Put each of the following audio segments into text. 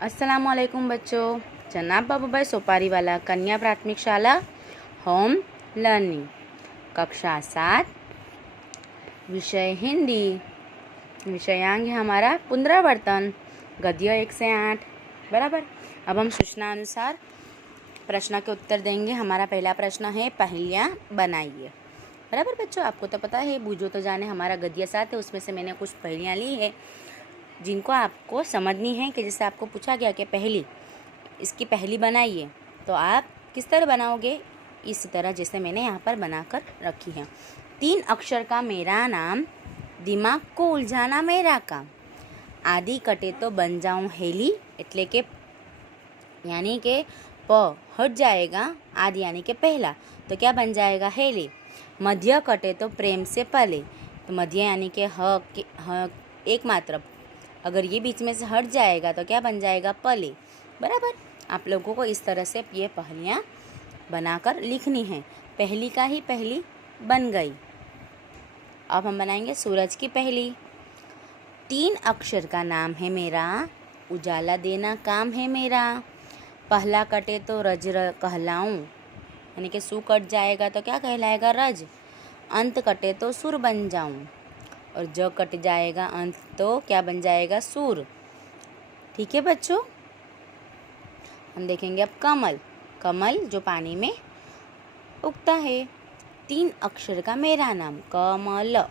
अस्सलामुअलैकुम बच्चों। जनाब बाबूभाई सोपारीवाला कन्या प्राथमिक शाला होम लर्निंग कक्षा 7 विषय हिंदी। विषयांक है हमारा पुनरावर्तन गद्य 1 से 8 बराबर। अब हम सूचना अनुसार प्रश्न के उत्तर देंगे। हमारा पहला प्रश्न है पहेलियाँ बनाइए। बराबर बच्चों, आपको तो पता है बूझो तो जाने हमारा गद्य 7 है, उसमें से मैंने कुछ पहेलियाँ ली है जिनको आपको समझनी है। कि जैसे आपको पूछा गया कि इसकी पहेली बनाइए, तो आप किस तरह बनाओगे? इस तरह जैसे मैंने यहाँ पर बनाकर रखी है। 3 अक्षर का मेरा नाम, दिमाग को उलझाना मेरा काम, आदि कटे तो बन जाऊँ हेली, એટલે કે यानी कि प हट जाएगा, आदि यानी कि पहला, तो क्या बन जाएगा? हेली। मध्य कटे तो प्रेम से पले, तो मध्य यानी कि ह एक मात्र, अगर ये बीच में से हट जाएगा तो क्या बन जाएगा? पले। बराबर। आप लोगों को इस तरह से ये पहेलियाँ बनाकर लिखनी है। पहली का ही पहली बन गई। अब हम बनाएंगे सूरज की पहली। 3 अक्षर का नाम है मेरा, उजाला देना काम है मेरा, पहला कटे तो रज कहलाऊं, यानी कि सू कट जाएगा तो क्या कहलाएगा? रज। अंत कटे तो सुर बन जाऊं, और ज कट जाएगा अंत तो क्या बन जाएगा? सूर। ठीक है बच्चों। हम देखेंगे अब कमल। कमल जो पानी में उगता है। 3 अक्षर का मेरा नाम, कमल,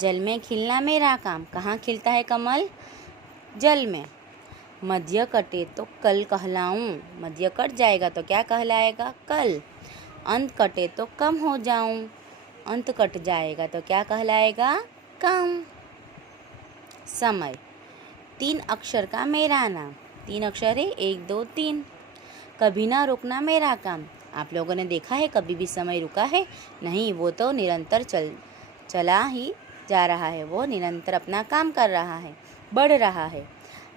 जल में खिलना मेरा काम। कहाँ खिलता है कमल? जल में। मध्य कटे तो कल कहलाऊं, मध्य कट जाएगा तो क्या कहलाएगा? कल। अंत कटे तो कम हो जाऊं, अंत कट जाएगा तो क्या कहलाएगा? कम। समय। 3 अक्षर का मेरा नाम, 3 अक्षर है, 1 2 3। कभी ना रुकना मेरा काम। आप लोगों ने देखा है कभी भी समय रुका है? नहीं, वो तो निरंतर चला ही जा रहा है, वो निरंतर अपना काम कर रहा है, बढ़ रहा है।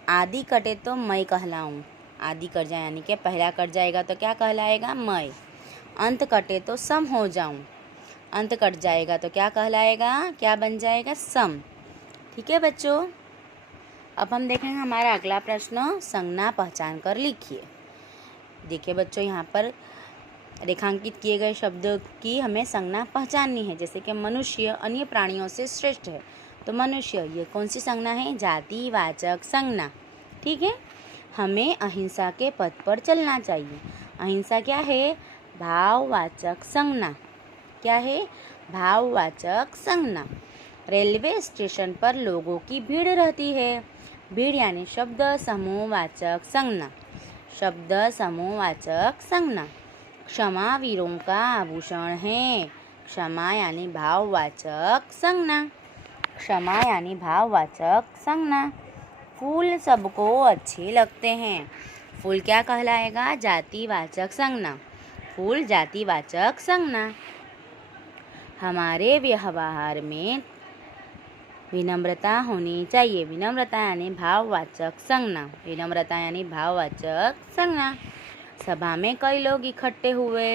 आदि कटे तो मैं कहलाऊं, आदि कट जाए यानी कि पहला कट जाएगा तो क्या कहलाएगा? मैं। अंत कटे तो सम हो जाऊं, अंत कट जाएगा तो क्या कहलाएगा? क्या बन जाएगा? सम। ठीक है बच्चों। अब हम देखेंगे हमारा अगला प्रश्न, संज्ञा पहचान कर लिखिए। देखिए बच्चों, यहाँ पर रेखांकित किए गए शब्द की हमें संज्ञा पहचाननी है। जैसे कि मनुष्य अन्य प्राणियों से श्रेष्ठ है, तो मनुष्य ये कौन सी संज्ञा है? जातिवाचक संज्ञा। ठीक है। हमें अहिंसा के पथ पर चलना चाहिए। अहिंसा क्या है? भाववाचक संज्ञा। क्या है? भाववाचक संज्ञा। रेलवे स्टेशन पर लोगों की भीड़ रहती है। भीड़ यानी शब्द समूहवाचक संज्ञा, शब्द समूहवाचक संज्ञा। क्षमा वीरों का आभूषण है। क्षमा यानी भाववाचक संज्ञा, क्षमा यानी भाववाचक संज्ञा। फूल सबको अच्छे लगते हैं। फूल क्या कहलाएगा? जातिवाचक संज्ञा, फूल जातिवाचक संज्ञा। हमारे व्यवहार में विनम्रता होनी चाहिए। विनम्रता यानी भाववाचक संज्ञा, विनम्रता यानी भाववाचक संज्ञा। सभा में कई लोग इकट्ठे हुए।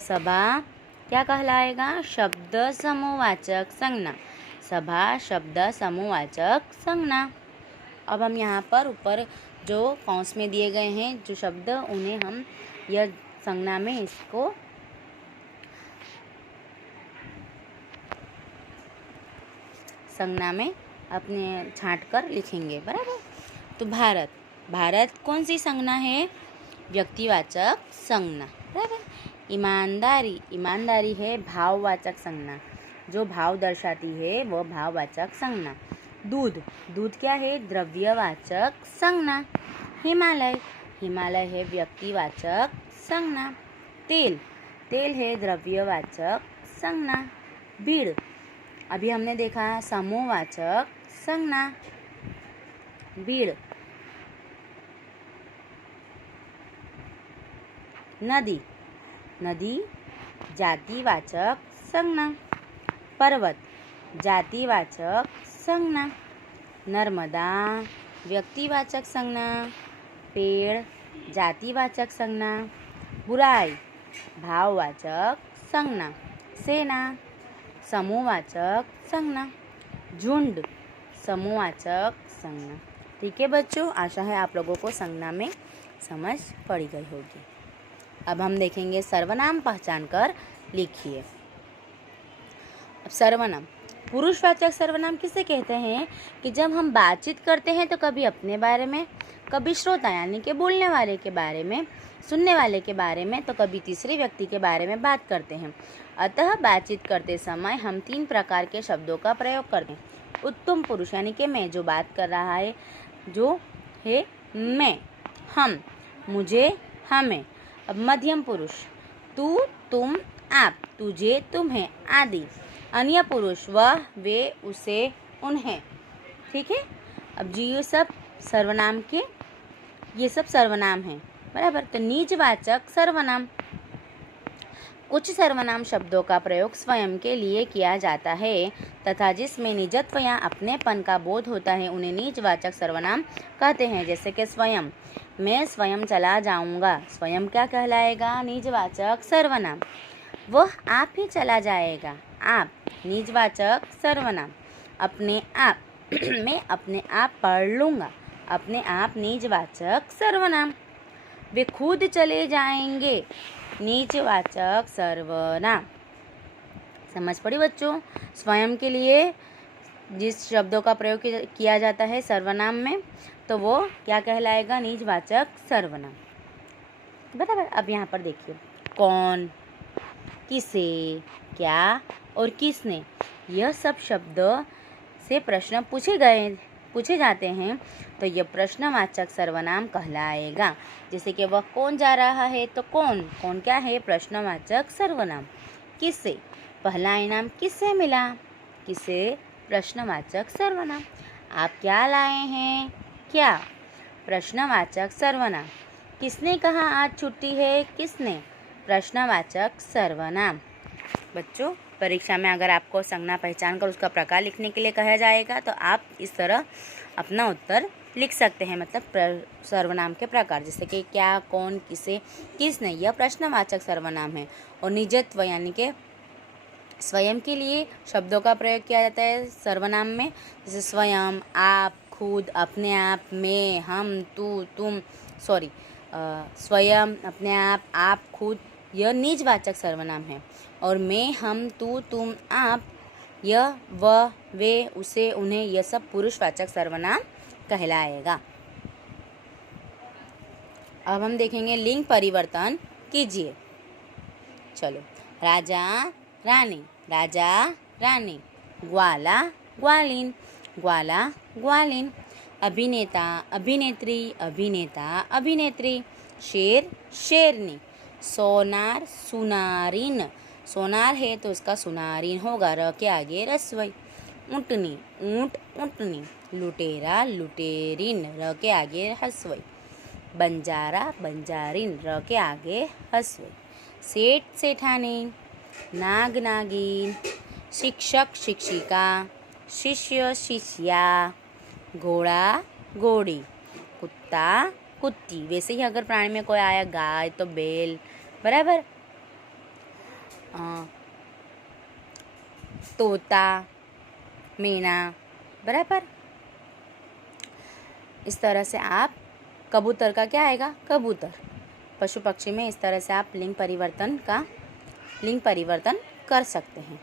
सभा क्या कहलाएगा? शब्द समूहवाचक संज्ञा, सभा शब्द समूहवाचक संज्ञा। अब हम यहाँ पर ऊपर जो कौंस में दिए गए हैं जो शब्द, उन्हें हम यह संज्ञा में इसको संज्ञा में अपने छांट कर लिखेंगे। बराबर। तो भारत, भारत कौन सी संज्ञा है? व्यक्तिवाचक संज्ञा। बराबर। ईमानदारी, ईमानदारी है भाववाचक संज्ञा, जो भाव दर्शाती है वह भाववाचक संज्ञा। दूध, दूध क्या है? द्रव्यवाचक संज्ञा। हिमालय, हिमालय है व्यक्तिवाचक संज्ञा। तेल, तेल है द्रव्यवाचक संज्ञा। भीड़, अभी हमने देखा समूहवाचक संज्ञा, भीड़। नदी, नदी जातिवाचक संज्ञा। पर्वत, जातिवाचक संज्ञा। नर्मदा व्यक्तिवाचक संज्ञा। पेड़ जातिवाचक संज्ञा। बुराई भाववाचक संज्ञा। सेना समूहवाचक संज्ञा। झुंड समूहवाचक संज्ञा। ठीक है बच्चों, आशा है आप लोगों को संज्ञा में समझ पड़ गई होगी। अब हम देखेंगे सर्वनाम पहचान कर लिखिए। अब सर्वनाम, पुरुषवाचक सर्वनाम किसे कहते हैं कि जब हम बातचीत करते हैं तो कभी अपने बारे में, कभी श्रोता यानी कि बोलने वाले के बारे में, सुनने वाले के बारे में, तो कभी तीसरे व्यक्ति के बारे में बात करते हैं। अतः बातचीत करते समय हम 3 प्रकार के शब्दों का प्रयोग करते हैं। उत्तम पुरुष यानी कि मैं, जो बात कर रहा है, जो है मैं, हम, मुझे, हमें। अब मध्यम पुरुष, तू, तुम, आप, तुझे, तुम्हें आदि। अन्य पुरुष, वह, वे, उसे, उन्हें। ठीक है। अब जी ये सब सर्वनाम हैं, बराबर। तो निजवाचक सर्वनाम, कुछ सर्वनाम शब्दों का प्रयोग स्वयं के लिए किया जाता है तथा जिसमें निजत्व या अपनेपन का बोध होता है उन्हें निजवाचक सर्वनाम कहते हैं। जैसे कि स्वयं, मैं स्वयं चला जाऊंगा, स्वयं क्या कहलाएगा? निजवाचक सर्वनाम। वह आप ही चला जाएगा, आप, निजवाचक सर्वनाम। अपने आप, मैं अपने आप पढ़ लूँगा, अपने आप, निजवाचक सर्वनाम। वे खुद चले जाएंगे, निजवाचक सर्वनाम। समझ पड़ी बच्चों? स्वयं के लिए जिस शब्दों का प्रयोग किया जाता है सर्वनाम में, तो वो क्या कहलाएगा? निजवाचक सर्वनाम, बराबर। अब यहाँ पर देखिए, कौन, किसे, क्या और किसने, यह सब शब्द से प्रश्न पूछे जाते हैं तो यह प्रश्नवाचक सर्वनाम कहलाएगा। जैसे कि वह कौन जा रहा है, तो कौन, कौन क्या है? प्रश्नवाचक सर्वनाम। किससे, पहला इनाम किससे मिला, किसे, प्रश्नवाचक सर्वनाम। आप क्या लाए हैं, क्या, प्रश्नवाचक सर्वनाम। किसने कहा आज छुट्टी है, किसने, प्रश्नवाचक सर्वनाम। बच्चों, परीक्षा में अगर आपको संज्ञा पहचान कर उसका प्रकार लिखने के लिए कहा जाएगा तो आप इस तरह अपना उत्तर लिख सकते हैं, मतलब सर्वनाम के प्रकार। जैसे कि क्या, कौन, किसे, किसने, यह प्रश्नवाचक सर्वनाम है। और निजत्व यानी कि स्वयं के लिए शब्दों का प्रयोग किया जाता है सर्वनाम में, जैसे स्वयं, आप, खुद, अपने आप, मैं, हम, तू, तुम, स्वयं, अपने आप, खुद, यह निजवाचक सर्वनाम है। और मैं, हम, तू, तुम, आप, यह, वह, वे, उसे, उन्हें, यह सब पुरुषवाचक सर्वनाम कहलाएगा। अब हम देखेंगे लिंग परिवर्तन कीजिए। चलो, राजा, रानी, राजा, रानी। ग्वाला, ग्वालिन, ग्वाला, ग्वालिन। अभिनेता, अभिनेत्री, अभिनेता, अभिनेत्री। शेर, शेरनी। सोनार, सुनारिन, सोनार है तो उसका सुनारिन होगा, र के आगे रस्वई। ऊँटनी, ऊँट, ऊँटनी। लुटेरा, लुटेरिन, र के आगे हस्वई। बंजारा, बंजारिन, र के आगे हस्वई। सेठ, सेठानी। नाग, नागिन। शिक्षक, शिक्षिका। शिष्य, शिष्या। घोड़ा, घोड़ी। कुत्ता, कुत्ती। वैसे ही अगर प्राणी में कोई आया, गाय तो बैल, बराबर। तोता, मैना, बराबर। इस तरह से आप, कबूतर का क्या आएगा? कबूतर। पशु पक्षी में इस तरह से आप लिंग परिवर्तन कर सकते हैं।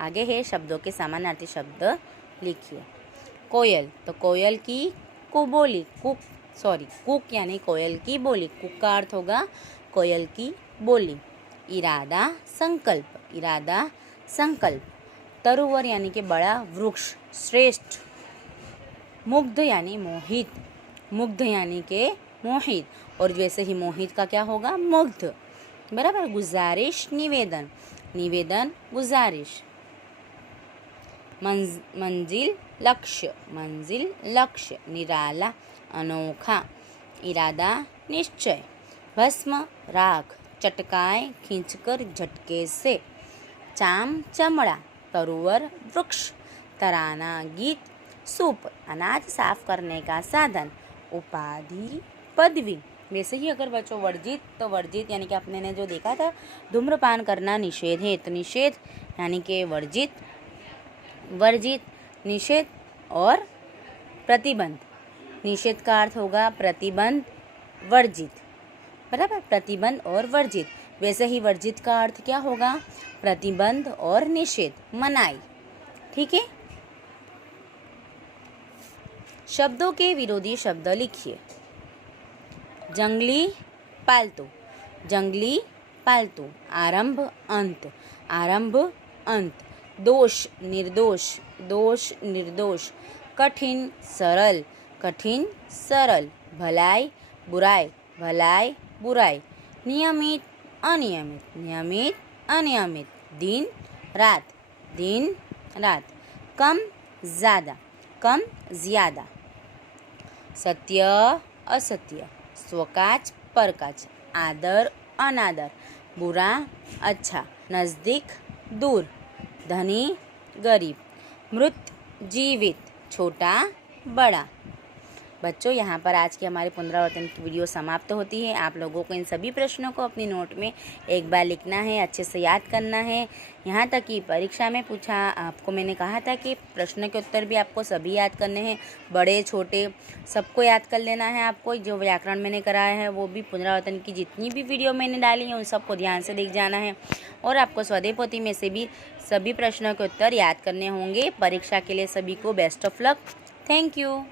आगे है शब्दों के समानार्थी शब्द लिखिए। कोयल, तो कोयल की कुबोली, कुक यानी कोयल की बोली, कुक का अर्थ होगा कोयल की बोली। इरादा, संकल्प, इरादा, संकल्प। तरुवर यानी कि बड़ा वृक्ष, श्रेष्ठ। मुग्ध यानी मोहित, मुग्ध यानी के मोहित, और वैसे ही मोहित का क्या होगा? मुग्ध, बराबर। गुजारिश, निवेदन, निवेदन, गुजारिश। मंजिल, लक्ष्य, मंजिल, लक्ष्य। निराला, अनोखा। इरादा, निश्चय। भस्म, राख। चटकाए, खींचकर, झटके से। चाम, चमड़ा। तरुवर, वृक्ष। तराना, गीत। सूप, अनाज साफ करने का साधन। उपाधि, पदवी। वैसे ही अगर बच्चों वर्जित, तो वर्जित यानी कि आपने ने जो देखा था धूम्रपान करना निषेध है, तो निषेध यानी कि वर्जित, वर्जित, निषेध और प्रतिबंध। निषेध का अर्थ होगा प्रतिबंध, वर्जित, बराबर, प्रतिबंध और वर्जित। वैसे ही वर्जित का अर्थ क्या होगा? प्रतिबंध और निषेध, मनाही। ठीक है। शब्दों के विरोधी शब्द लिखिए। जंगली, पालतू, जंगली, पालतू। आरंभ, अंत, आरंभ, अंत। दोष, निर्दोष, दोष, निर्दोष। कठिन, सरल, कठिन, सरल। भलाई, बुराई, भलाई, बुराई। नियमित, अनियमित, नियमित, अनियमित। दिन, रात, दिन, रात। कम, ज़्यादा, कम, ज़्यादा। सत्य, असत्य। स्वकाच, परकाच। आदर, अनादर। बुरा, अच्छा। नज़दीक, दूर। धनी, गरीब। मृत, जीवित। छोटा, बड़ा। बच्चों, यहाँ पर आज की हमारी पुनरावर्तन की वीडियो समाप्त होती है। आप लोगों को इन सभी प्रश्नों को अपनी नोट में एक बार लिखना है, अच्छे से याद करना है। यहाँ तक कि परीक्षा में पूछा, आपको मैंने कहा था कि प्रश्न के उत्तर भी आपको सभी याद करने हैं, बड़े छोटे सबको याद कर लेना है। आपको जो व्याकरण मैंने कराया है वो भी, पुनरावर्तन की जितनी भी वीडियो मैंने डाली है उन सबको ध्यान से देख जाना है। और आपको स्वाध्याय पोथी में से भी सभी प्रश्नों के उत्तर याद करने होंगे। परीक्षा के लिए सभी को best of luck. Thank you.